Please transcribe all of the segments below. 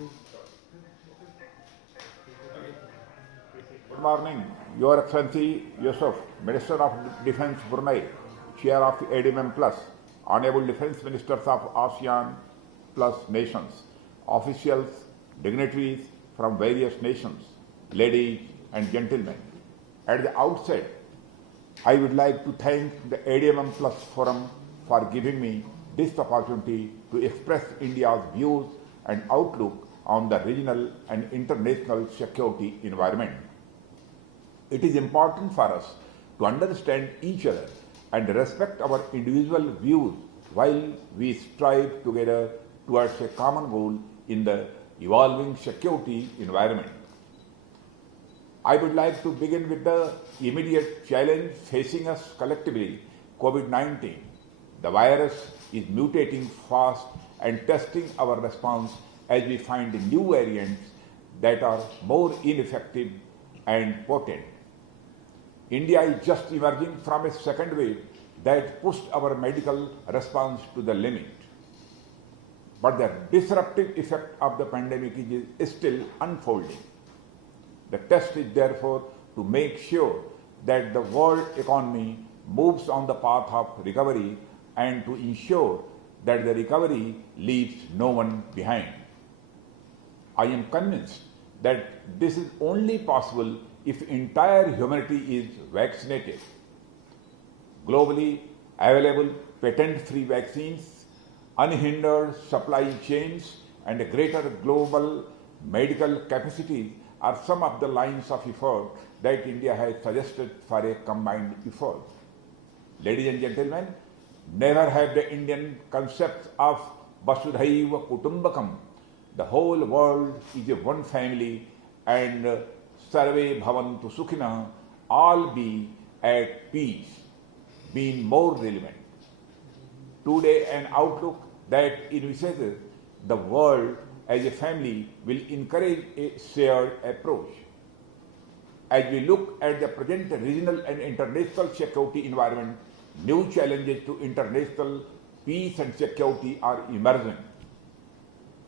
Good morning, Your Excellency Yusuf, Minister of Defence Brunei, Chair of ADMM Plus, Honorable Defence Ministers of ASEAN Plus nations, officials, dignitaries from various nations, ladies and gentlemen. At the outset, I would like to thank the ADMM Plus Forum for giving me this opportunity to express India's views and outlook on the regional and international security environment. It is important for us to understand each other and respect our individual views while we strive together towards a common goal in the evolving security environment. I would like to begin with the immediate challenge facing us collectively, COVID-19. The virus is mutating fast and testing our response as we find new variants that are more ineffective and potent. India is just emerging from a second wave that pushed our medical response to the limit. But the disruptive effect of the pandemic is still unfolding. The test is therefore to make sure that the world economy moves on the path of recovery and to ensure that the recovery leaves no one behind. I am convinced that this is only possible if entire humanity is vaccinated. Globally available patent-free vaccines, unhindered supply chains, and a greater global medical capacity are some of the lines of effort that India has suggested for a combined effort. Ladies and gentlemen, never have the Indian concept of Vasudhaiva Kutumbakam, the whole world is a one family, and Sarve Bhavantu Sukhina, all be at peace, being more relevant. Today, an outlook that envisages the world as a family will encourage a shared approach. As we look at the present regional and international security environment, new challenges to international peace and security are emerging.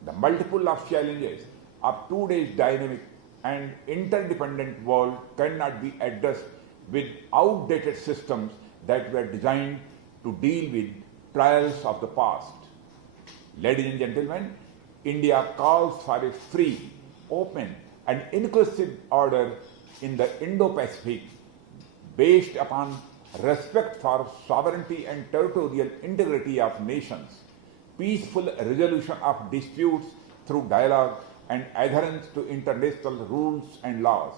The multiple of challenges of today's dynamic and interdependent world cannot be addressed with outdated systems that were designed to deal with trials of the past. Ladies and gentlemen, India calls for a free, open, and inclusive order in the Indo-Pacific based upon respect for sovereignty and territorial integrity of nations, peaceful resolution of disputes through dialogue, and adherence to international rules and laws.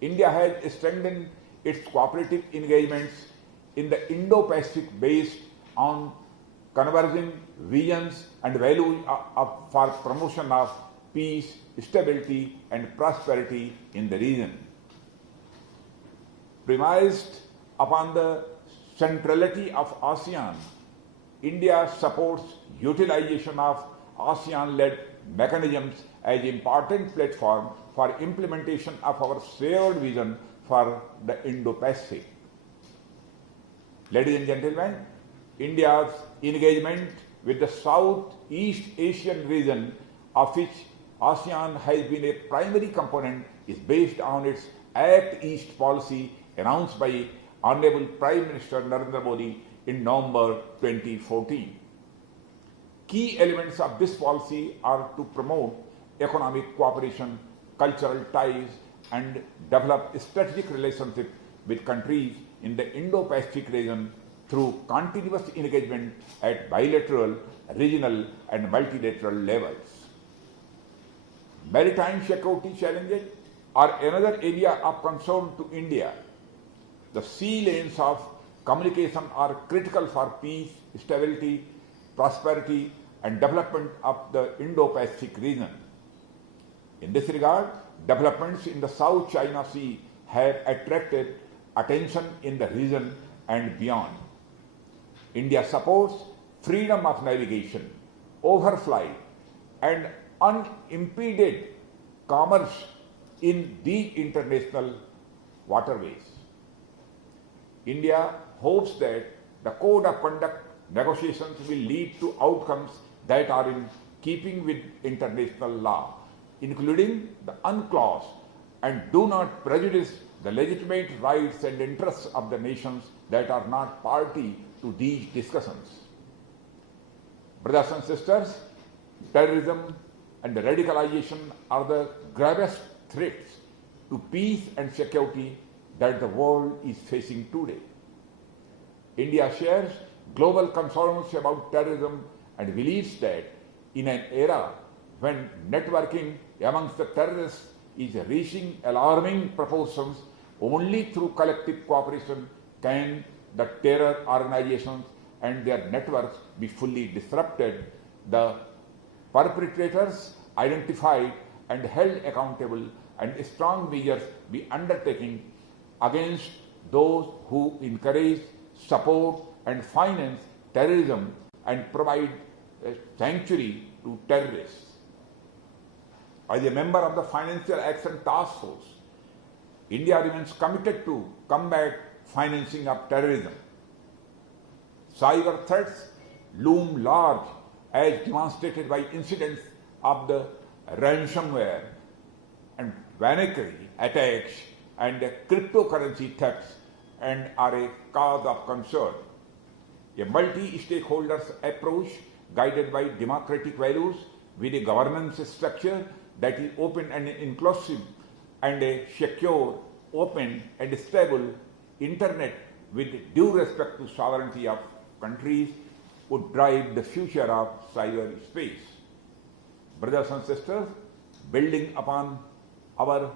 India has strengthened its cooperative engagements in the Indo-Pacific based on converging visions and values for promotion of peace, stability, and prosperity in the region. Premised upon the centrality of ASEAN, India supports utilization of ASEAN-led mechanisms as important platform for implementation of our shared vision for the Indo-Pacific. Ladies and gentlemen, India's engagement with the Southeast Asian region, of which ASEAN has been a primary component, is based on its Act East policy announced by Honorable Prime Minister Narendra Modi in November 2014. Key elements of this policy are to promote economic cooperation, cultural ties, and develop strategic relationships with countries in the Indo-Pacific region through continuous engagement at bilateral, regional, and multilateral levels. Maritime security challenges are another area of concern to India. The sea lanes of communication are critical for peace, stability, prosperity, and development of the Indo-Pacific region. In this regard, developments in the South China Sea have attracted attention in the region and beyond. India supports freedom of navigation, overflight, and unimpeded commerce in the international waterways. India hopes that the Code of Conduct negotiations will lead to outcomes that are in keeping with international law, including the UNCLOS, and do not prejudice the legitimate rights and interests of the nations that are not party to these discussions. Brothers and sisters, terrorism and radicalization are the gravest threats to peace and security that the world is facing today. India shares global concerns about terrorism and believes that in an era when networking amongst the terrorists is reaching alarming proportions, only through collective cooperation can the terror organizations and their networks be fully disrupted, the perpetrators identified and held accountable, and strong measures be undertaken against those who encourage, support, and finance terrorism and provide a sanctuary to terrorists. As a member of the Financial Action Task Force, India remains committed to combat financing of terrorism. Cyber threats loom large as demonstrated by incidents of the ransomware and Wanakry attacks and cryptocurrency thefts and are a cause of concern. A multi-stakeholders approach guided by democratic values with a governance structure that is open and inclusive and a secure, open and stable internet with due respect to sovereignty of countries would drive the future of cyberspace. Brothers and sisters, building upon our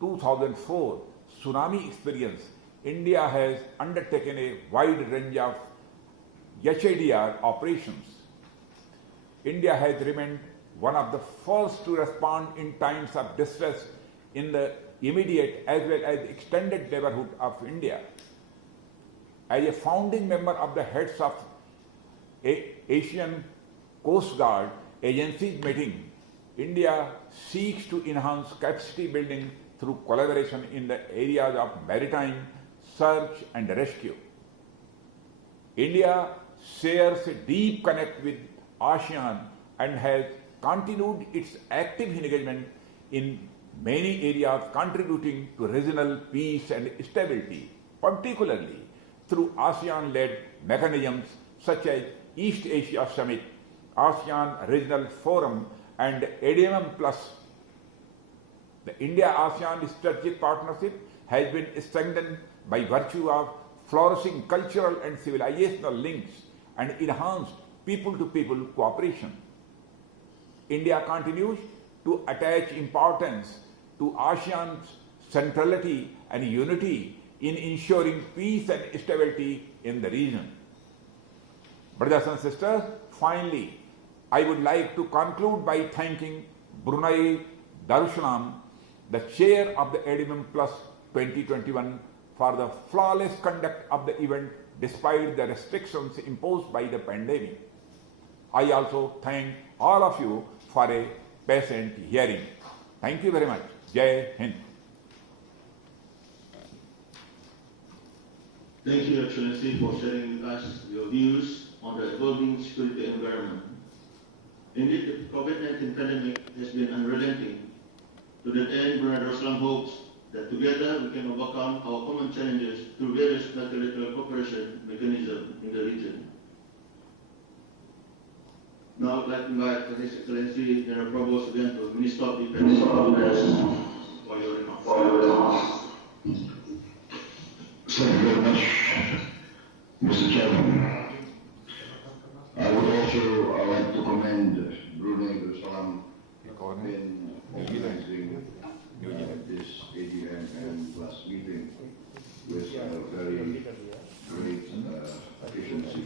2004 tsunami experience, India has undertaken a wide range of HADR operations. India has remained one of the first to respond in times of distress in the immediate as well as extended neighborhood of India. As a founding member of the heads of Asian Coast Guard agencies meeting, India seeks to enhance capacity building through collaboration in the areas of maritime, search and rescue. India shares a deep connect with ASEAN and has continued its active engagement in many areas contributing to regional peace and stability, particularly through ASEAN-led mechanisms such as East Asia Summit, ASEAN Regional Forum and ADMM Plus. The India-ASEAN strategic partnership has been strengthened by virtue of flourishing cultural and civilizational links and enhanced people-to-people cooperation. India continues to attach importance to ASEAN's centrality and unity in ensuring peace and stability in the region. Brothers and sisters, finally, I would like to conclude by thanking Brunei Darussalam, the chair of the ADMM Plus 2021, for the flawless conduct of the event despite the restrictions imposed by the pandemic. I also thank all of you for a patient hearing. Thank you very much. Jai Hind. Thank you, Excellency, for sharing with us your views on the evolving security environment. Indeed, the COVID-19 pandemic has been unrelenting. To that end, Brunei Darussalam hopes that together we can overcome our common challenges through various multilateral cooperation mechanisms in the region. Now I'd like to invite His Excellency General Prabowo Subianto, Minister of Defense, for your remarks. Thank you very much, Mr. Chairman. I would also like to commend Brunei Darussalam in organizing this ADMM Plus meeting with very great efficiency.